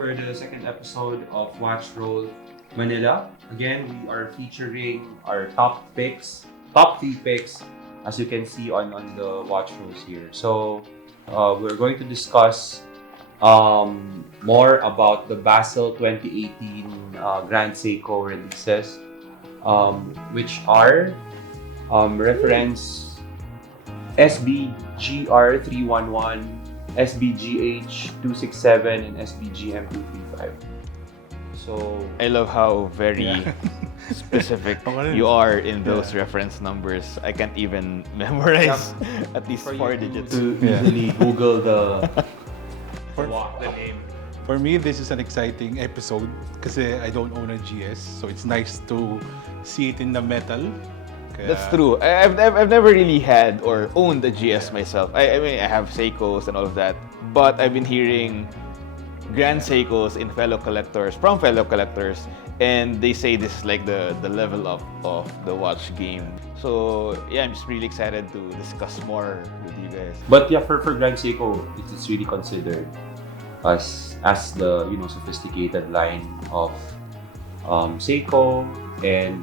for the second episode of Watch Roll Manila. Again, we are featuring our top three picks, as you can see on the watch rolls here. So we're going to discuss more about the Basel 2018 Grand Seiko releases, which are reference SBGR311, SBGH267, and SBGM235. So I love how very specific you are in those reference numbers. I can't even memorize at least for 4 you digits. to easily Google the name. For me, this is an exciting episode kasi I don't own a GS, so it's nice to see it in the metal. That's true. I've never really had or owned a GS myself. I mean, I have Seikos and all of that, but I've been hearing Grand Seikos from fellow collectors, and they say this is like the level up of the watch game. So yeah, I'm just really excited to discuss more with you guys. But yeah, for Grand Seiko, it's really considered as the sophisticated line of Seiko, and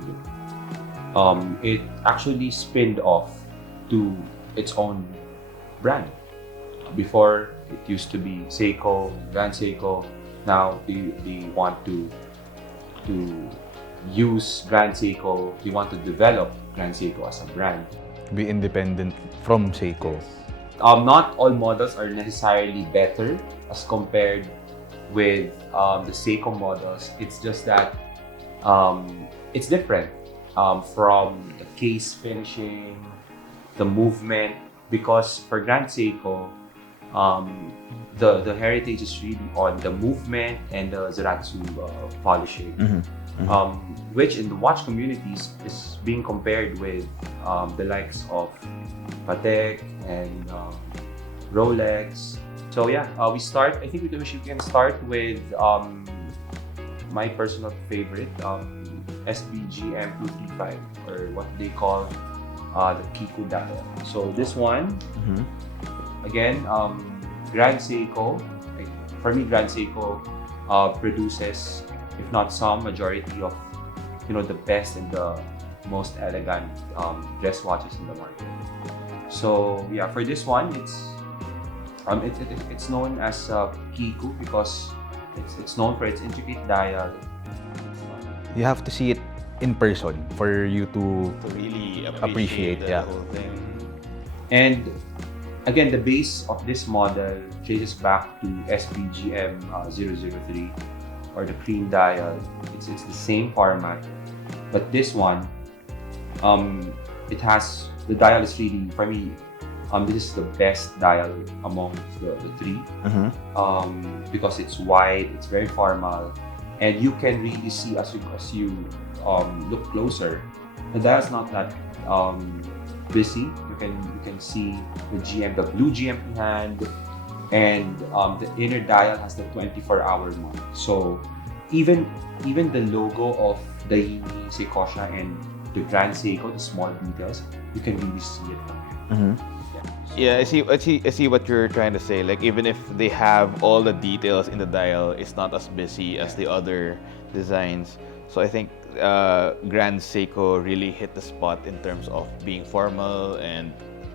it actually spinned off to its own brand. Before, it used to be Seiko, Grand Seiko. Now they want to use Grand Seiko. They want to develop Grand Seiko as a brand. Be independent from Seiko. Not all models are necessarily better as compared with the Seiko models. It's just that it's different from the case finishing, the movement. Because for Grand Seiko, the heritage is really on the movement and the Zaratsu polishing, which in the watch communities is being compared with the likes of Patek and Rolex. So yeah, we start. I think we can start with my personal favorite, SBGM235, or what they call the Kiku dial. So this one, again, Grand Seiko. For me, Grand Seiko produces, if not some, majority of the best and the most elegant dress watches in the market. So yeah, for this one, it's known as Kiku because it's known for its intricate dial. You have to see it in person for you to really appreciate the whole thing. And again, the base of this model traces back to SBGM235 or the cream dial. It's the same format, but this one, it has the dial is really, for me, this is the best dial among the three, because it's wide, it's very formal, and you can really see as you look closer. The dial is not that busy. You can see the blue GMT hand, and the inner dial has the 24-hour mode. So even the logo of the Yini, Seikosha, and the Grand Seiko, the small details, you can really see it from here. Yeah, I see what you're trying to say. Like, even if they have all the details in the dial, it's not as busy as the other designs. So I think Grand Seiko really hit the spot in terms of being formal and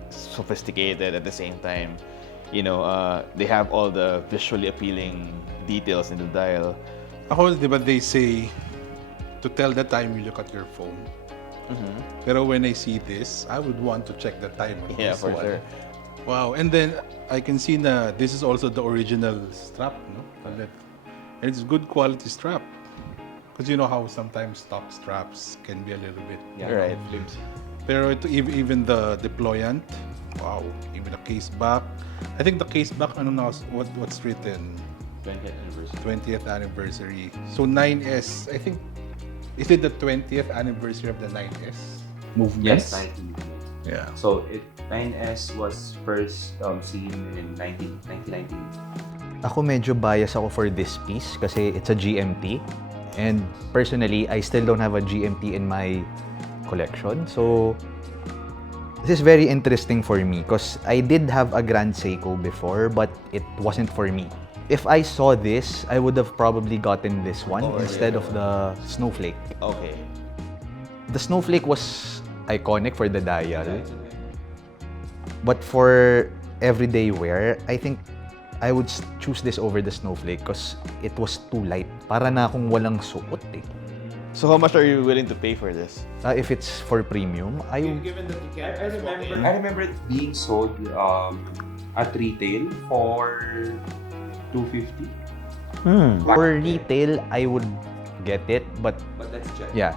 sophisticated at the same time. They have all the visually appealing details in the dial. Ako, di ba they say to tell the time you look at your phone. Pero when I see this, I would want to check the time on Yeah, this for one. sure. Wow, and then I can see na this is also the original strap, no? And it's good quality strap. Because you know how sometimes stock straps can be a little bit Right. Flimsy. Pero ito, even the deployant, wow, even the case back. I think the case back, what's written? 20th anniversary. 20th anniversary. So 9S, I think, is it the 20th anniversary of the 9S movements? Yes, 19. Yeah. So 9S was first seen in 1998. Ako medyo bias ako for this piece kasi it's a GMT. And personally, I still don't have a GMT in my collection. So this is very interesting for me because I did have a Grand Seiko before, but it wasn't for me. If I saw this, I would have probably gotten this one Oh, instead yeah. of the snowflake. Okay. The snowflake was iconic for the dial, but for everyday wear, I think I would choose this over the snowflake because it was too light. Para na akong walang suot eh. So how much are you willing to pay for this? If it's for premium, I Given that you can't I remember it being sold at retail for 250. for retail I would get it, but But let's check. yeah.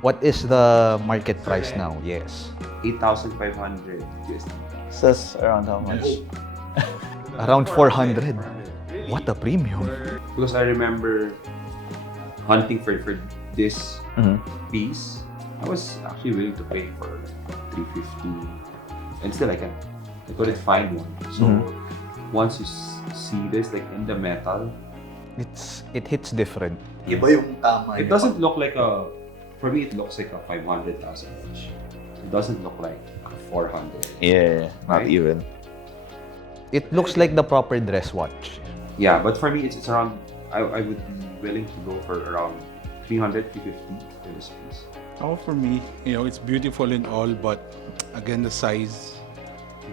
What is the market price now? Yes. 8,500 USD. So that's around how much? Around 400. What a premium. Because I remember hunting for this piece. I was actually willing to pay for like 350, and still I couldn't find one. So once you see this like in the metal, It hits different. Iba yung tama. it doesn't look like a. For me, it looks like a 500,000 watch. It doesn't look like a 400. Yeah, not Right? even. It looks like the proper dress watch. Yeah, but for me, it's around. I would be willing to go for around 300 to 50 for this piece. Oh, for me, it's beautiful and all, but again, the size.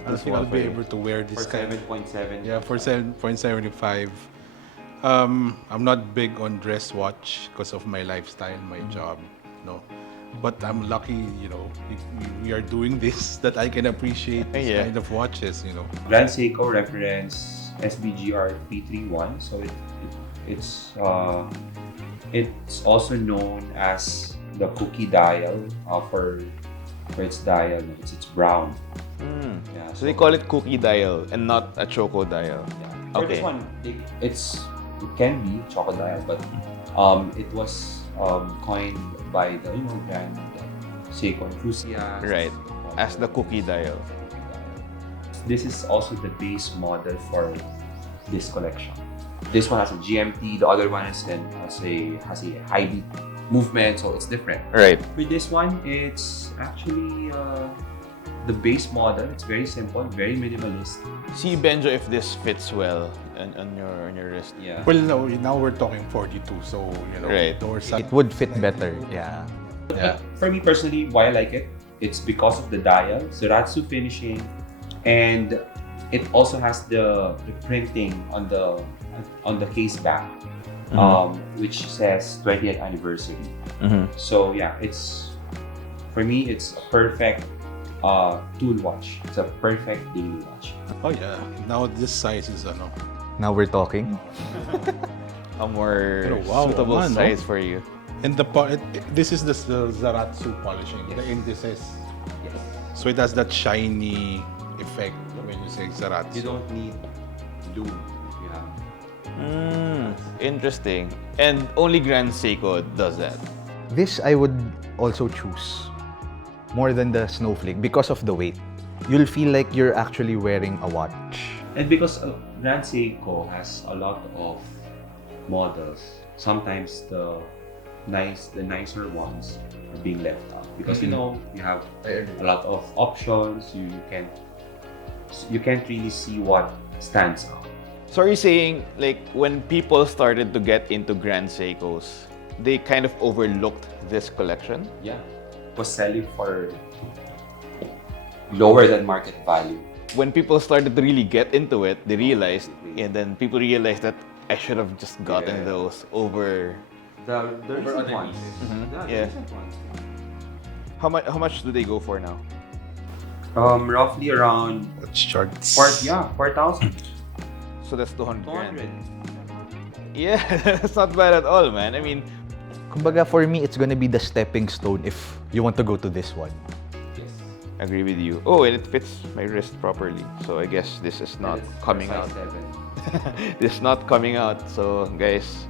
I don't think I'll be able to wear For this kind. 7.7. Yeah, for 7.75. I'm not big on dress watch because of my lifestyle, my job. No, but I'm lucky, if we are doing this, that I can appreciate this Yeah. kind of watches. Grand Seiko reference SBGR311. So it's also known as the cookie dial for its dial. It's brown. Yeah, So they call it cookie dial and not a choco dial. yeah. For Okay. this one, it can be choco dial, but it was coined by the Grand Seiko enthusiast. Right. As the cookie dial. This is also the base model for this collection. This one has a GMT. The other one has a high beat movement, so it's different. Right. With this one, it's actually the base model. It's very simple, very minimalist. See, Benjo, if this fits well on your wrist. Yeah. Well, now we're talking 42, so Right. dorsal. It would fit better. Yeah. Yeah. For me personally, why I like it, it's because of the dial, Zeratsu finishing, and it also has the printing on the case back, which says 20th anniversary. So yeah, for me it's a perfect tool watch. It's a perfect daily watch. Oh yeah. Now this size is Now we're talking. A more Pero wow, suitable man, no? size for you. and this is the Zaratsu polishing, the indices. Yes. So it has that shiny effect when you say Zaratsu. You don't need lube. Yeah. Interesting. And only Grand Seiko does that. This I would also choose more than the snowflake because of the weight. You'll feel like you're actually wearing a watch. And because Grand Seiko has a lot of models, sometimes the nicer ones are being left out because you have a lot of options. You can't really see what stands out. So are you saying, like, when people started to get into Grand Seikos, they kind of overlooked this collection? Yeah, it was selling for lower than market value. When people started to really get into it, they realized, and then people realized that I should have just gotten Yeah. those over. The recent ones. Yeah. Recent ones. How much do they go for now? Roughly around Watch charts. 4,000. So that's 200 grand. 200. Yeah, that's not bad at all, man. I mean, Kumbaga for me, it's gonna be the stepping stone if you want to go to this one. Yes. agree with you. Oh, and it fits my wrist properly. So I guess this is not And it's coming size out. 7. This is not coming out. So guys,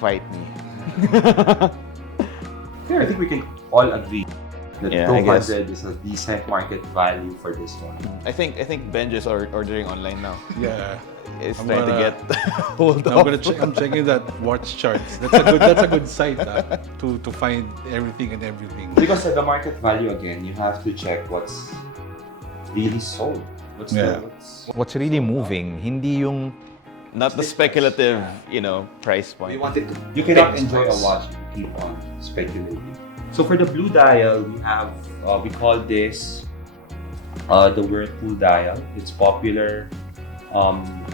fight me. Yeah, I think we can all agree that Yeah, I guess. 200 is a decent market value for this one. I think Benjo's ordering online now. Yeah. It's I'm trying to gonna- get hold I'm of. I'm checking that watch charts. That's a good site to find everything and everything. Because at the market value again, you have to check what's really sold. Yeah. What's really moving, hindi yung Not the speculative, price point. We wanted to. You cannot pick enjoy a spots. watch if you keep on speculating. So for the blue dial, we have we call this the Whirlpool dial. It's popular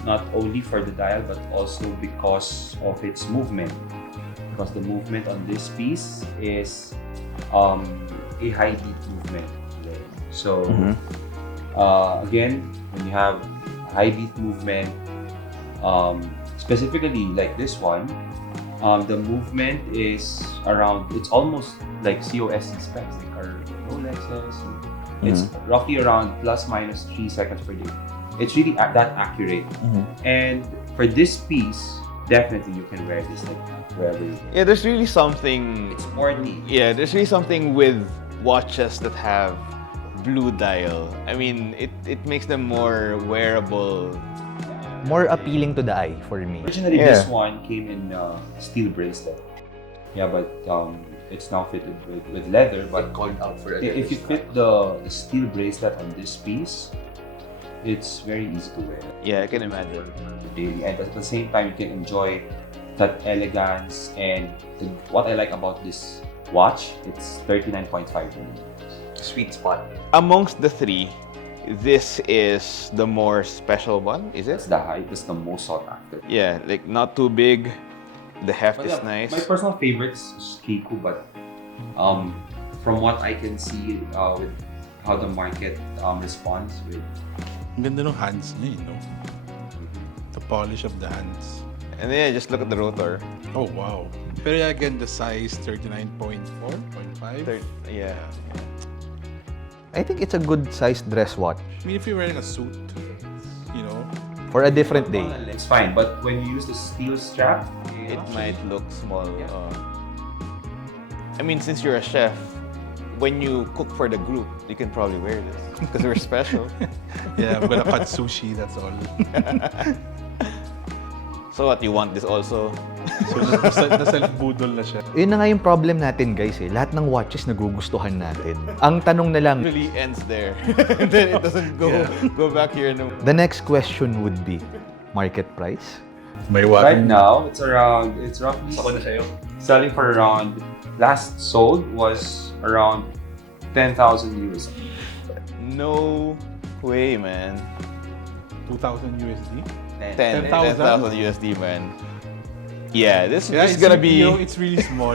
not only for the dial but also because of its movement. Because the movement on this piece is a high beat movement. So again, when you have high beat movement, specifically like this one, the movement is around, it's almost like COSC specs, like our Rolexes. It's roughly around plus minus 3 seconds per day. It's really that accurate. And for this piece, definitely you can wear this like wherever you go. Yeah, there's really something. It's sporty. Yeah, there's really something with watches that have blue dial. I mean, it makes them more wearable. More appealing to the eye for me. Originally, this one came in steel bracelet. Yeah, but it's now fitted with leather. But Called out for a if you fit the steel bracelet on this piece, it's very easy to wear. Yeah, I can imagine. Daily, and at the same time, you can enjoy that elegance. And what I like about this watch, it's 39.5 millimeters. sweet spot. Amongst the three, this is the more special one, is That's it? the height. That's the most sought after. Yeah, like not too big. The heft But is yeah, nice. My personal favorites is Kiku, but from what I can see with how the market responds with Ang ganda ng hands niya, you know? The polish of the hands. And then just look at the rotor. Oh, wow. Pero yeah, again, the size 39.4, 0.5. Yeah. I think it's a good sized dress watch I mean, if you're wearing a suit, you know, for a different day. it's fine. But when you use the steel strap, It might look small. I mean, since you're a chef, when you cook for the group, you can probably wear this because we're special. yeah, I'm gonna cut sushi, that's all. So what, you want this also? So, na-self-budol na siya. Yun na nga yung problem natin, guys. Lahat ng watches nagugustuhan natin. Ang tanong na lang, Really ends there. And then it doesn't go back here no. the next question would be, market price? May right now it's roughly selling for around, last sold was around 10,000 euros. No way, man. 2,000 USD? 10,000 USD, man. Yeah, this Yeah, is gonna be. You know, it's really small.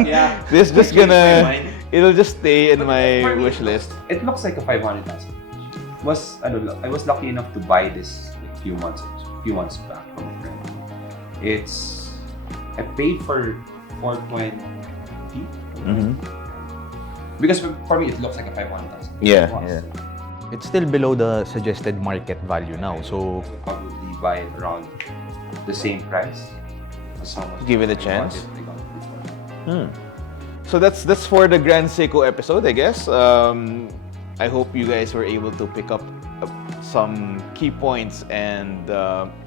Yeah, This just gonna. It'll just stay in my For me, wish list. It looks like a 500,000. I was lucky enough to buy this a few months back from a friend. I paid for 420. Because for me it looks like a 500,000. Yeah, It was. It's still below the suggested market value now. So, I would probably buy it around the same price. As how much Give it a I got chance. I got it before. So that's for the Grand Seiko episode, I guess. I hope you guys were able to pick up some key points and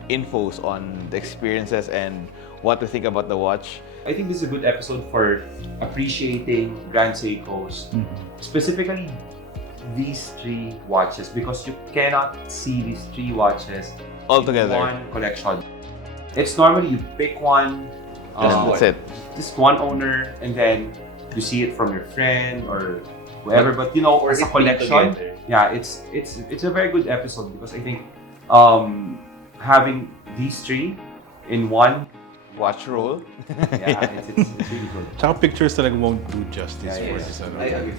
infos on the experiences and what to think about the watch. I think this is a good episode for appreciating Grand Seikos, specifically these three watches, because you cannot see these three watches All in together. one collection. It's normally you pick one, That's it. just one owner, and then you see it from your friend or whoever. But you know, as a collection, yeah, it's a very good episode because I think having these three in one, Watch roll. yeah, it's really good. Tsaka pictures talaga won't do justice Yeah, for yeah, this. yeah. Ano. I agree.